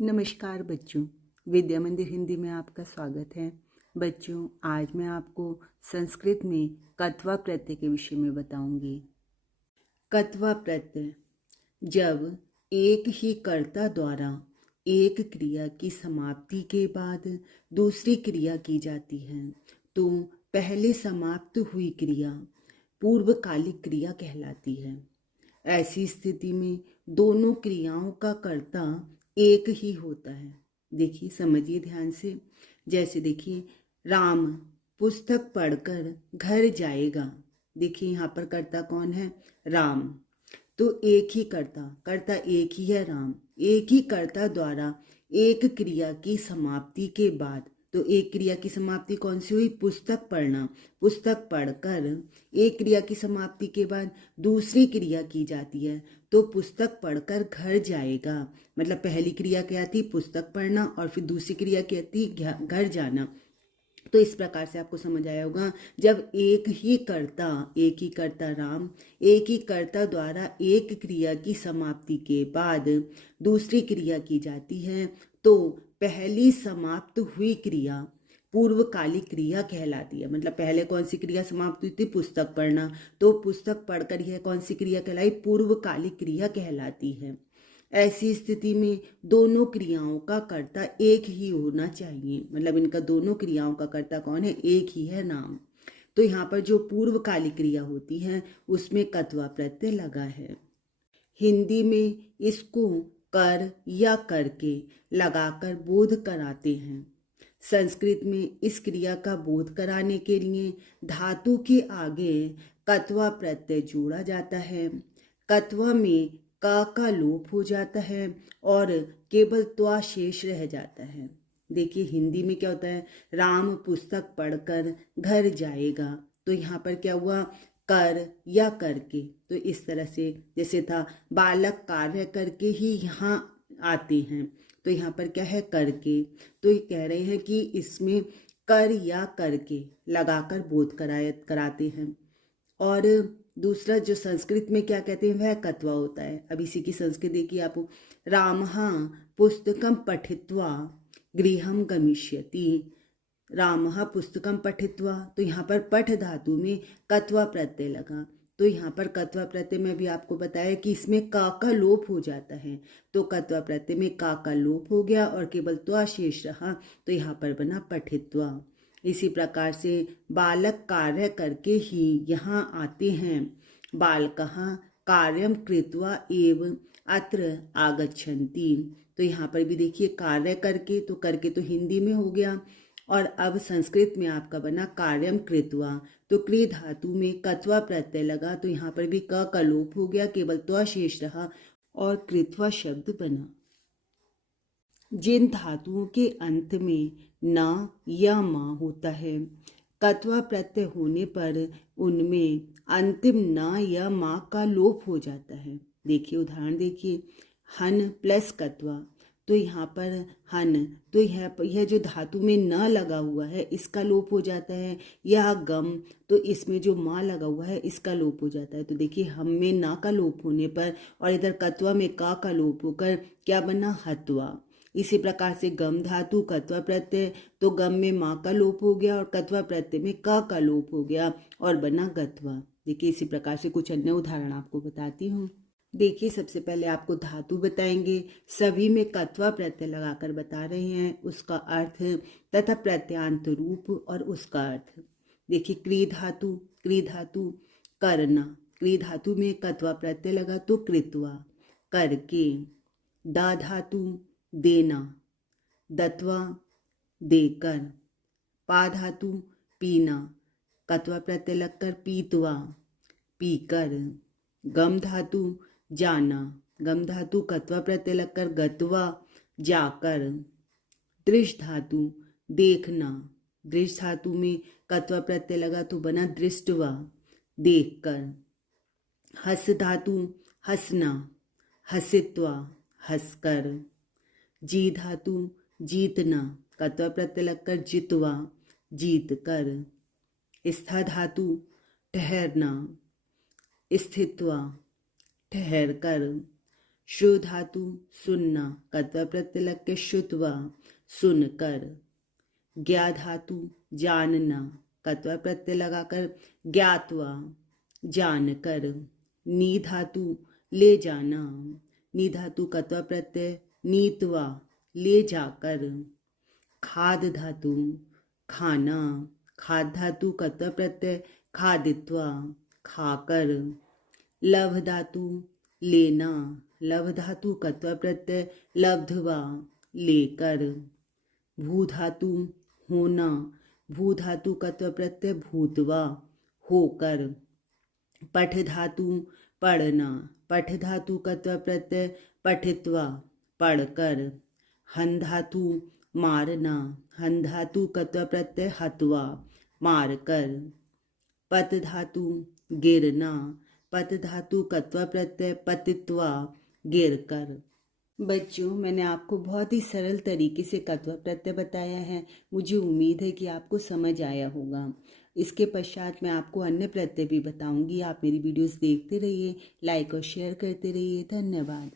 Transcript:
नमस्कार बच्चों, विद्या मंदिर हिंदी में आपका स्वागत है। बच्चों, आज मैं आपको संस्कृत में कत्वा प्रत्यय के विषय में बताऊंगी। कत्वा प्रत्यय जब एक ही कर्ता द्वारा एक क्रिया की समाप्ति के बाद दूसरी क्रिया की जाती है तो पहले समाप्त हुई क्रिया पूर्वकालिक क्रिया कहलाती है। ऐसी स्थिति में दोनों क्रियाओं का कर्ता एक ही होता है। देखिए, समझिए ध्यान से। जैसे देखिए, राम पुस्तक पढ़कर घर जाएगा। देखिए यहाँ पर कर्ता कौन है? राम। तो एक ही कर्ता एक ही है, राम। एक ही कर्ता द्वारा एक क्रिया की समाप्ति के बाद, तो एक क्रिया की समाप्ति कौन सी हुई? पुस्तक पढ़ना। पुस्तक पढ़कर एक क्रिया की समाप्ति के बाद दूसरी क्रिया की जाती है तो पुस्तक पढ़कर घर जाएगा। मतलब पहली क्रिया क्या थी? पुस्तक पढ़ना, और फिर दूसरी क्रिया क्या थी? घर जाना। तो इस प्रकार से आपको समझ आया होगा, जब एक ही कर्ता राम एक ही कर्ता द्वारा एक क्रिया की समाप्ति के बाद दूसरी क्रिया की जाती है तो पहली समाप्त हुई क्रिया पूर्वकालिक क्रिया कहलाती है। मतलब पहले कौन सी क्रिया समाप्त हुई थी? पुस्तक पढ़ना। तो पुस्तक पढ़कर यह कौन सी क्रिया कहलाई? पूर्वकालिक क्रिया कहलाती है। ऐसी स्थिति में दोनों क्रियाओं का कर्ता एक ही होना चाहिए। मतलब इनका दोनों क्रियाओं का कर्ता कौन है? एक ही है, नाम। तो यहाँ पर जो पूर्वकालिक क्रिया होती है उसमें कत्वा प्रत्यय लगा है। हिंदी में इसको कर या करके लगाकर बोध कराते हैं। संस्कृत में इस क्रिया का बोध कराने के लिए धातु के आगे कत्वा प्रत्यय जोड़ा जाता है। कत्वा में का लोप हो जाता है और केवल त्वा शेष रह जाता है। देखिए हिंदी में क्या होता है? राम पुस्तक पढ़कर घर जाएगा। तो यहाँ पर क्या हुआ? कर या करके। तो इस तरह से जैसे था बालक कार्य करके ही यहाँ आते हैं, तो यहाँ पर क्या है? करके। तो ये कह रहे हैं कि इसमें कर या करके लगाकर बोध कराते हैं। और दूसरा जो संस्कृत में क्या कहते हैं वह कत्वा होता है। अब इसी की संस्कृत देखिए आप। रामः पुस्तकं पठित्वा गृहं गमिष्यति। रामः पुस्तकं पठित्वा, तो यहाँ पर पठ धातु में कत्वा प्रत्यय लगा। तो यहाँ पर कत्वा प्रत्यय में भी आपको बताया कि इसमें का लोप हो जाता है। तो कत्वा प्रत्यय में का लोप हो गया और केवल त्वा शेष रहा, तो यहाँ पर बना पठित्वा। इसी प्रकार से बालक कार्य करके ही यहाँ आते हैं। बालकः कार्यं कृत्वा एव अत्र आगच्छन्ति। तो यहाँ पर भी देखिए कार्य करके, तो करके तो हिंदी में हो गया, और अब संस्कृत में आपका बना कार्यम कृत्वा। तो क्री धातु में कत्वा प्रत्यय लगा, तो यहाँ पर भी का लोप हो गया, केवल त्वा शेष रहा और कृत्वा शब्द बना। जिन धातुओं के अंत में न या मा होता है, कत्वा प्रत्यय होने पर उनमें अंतिम न या मा का लोप हो जाता है। देखिए उदाहरण देखिए, हन प्लस कत्वा, तो यहाँ पर हन, तो यह जो धातु में न लगा हुआ है इसका लोप हो जाता है। यह गम, तो इसमें जो माँ लगा हुआ है इसका लोप हो जाता है। तो देखिए हम में ना का लोप होने पर और इधर कत्वा में का लोप होकर क्या बना? हत्वा। इसी प्रकार से गम धातु कत्वा प्रत्यय, तो गम में माँ का लोप हो गया और कत्वा प्रत्यय में का लोप हो गया और बना गत्वा। देखिए इसी प्रकार से कुछ अन्य उदाहरण आपको बताती हूँ। देखिए सबसे पहले आपको धातु बताएंगे, सभी में कत्वा प्रत्यय लगाकर बता रहे हैं, उसका अर्थ तथा प्रत्यांत रूप और उसका अर्थ। देखिए क्री धातु करना, क्री धातु में कत्वा प्रत्यय लगा तो कृत्वा, करके। दा धातु देना, दत्वा देकर। पा धातु पीना, कत्वा प्रत्यय लगकर पीतवा, पीकर। गम धातु जाना, गम धातु कत्वा प्रत्यय लगकर गत्वा, जाकर। दृश धातु देखना, दृश धातु में कत्वा प्रत्यय लगा तो बना दृष्टवा, देखकर। हस धातु हंसना, हसित्वा, हंसकर। जी धातु जीतना, कत्वा प्रत्यय लगकर जितवा, जीत कर। स्था धातु ठहरना, स्थित्वा, ठहर कर। शु धातु सुनना, कत्वा प्रत्यय लग के शुत्वा, सुनकर। ज्ञा धातु जानना, कत्वा प्रत्यय लगाकर ज्ञातवा, जानकर। नी धातु ले जाना, नी धातु कत्वा प्रत्यय नीतवा, ले जाकर। खाद धातु खाना, खाद धातु कत्वा प्रत्यय खादित्वा, खाकर। लभ धातु लेना, लभ धातु कत्वा प्रत्यय लब्ध्वा, लेकर। भू धातु होना, भू धातु कत्वा प्रत्यय भूतवा, होकर। पठ धातु पढ़ना, पठ धातु कत्वा प्रत्यय पठित्वा, पढ़कर। हन धातु मारना, हन धातु कत्वा प्रत्यय हत्वा, मारकर। पत धातु गिरना, पत धातु कत्वा प्रत्यय पतित्वा, गिरकर। बच्चों, मैंने आपको बहुत ही सरल तरीके से कत्वा प्रत्यय बताया है। मुझे उम्मीद है कि आपको समझ आया होगा। इसके पश्चात मैं आपको अन्य प्रत्यय भी बताऊंगी। आप मेरी वीडियोस देखते रहिए, लाइक और शेयर करते रहिए। धन्यवाद।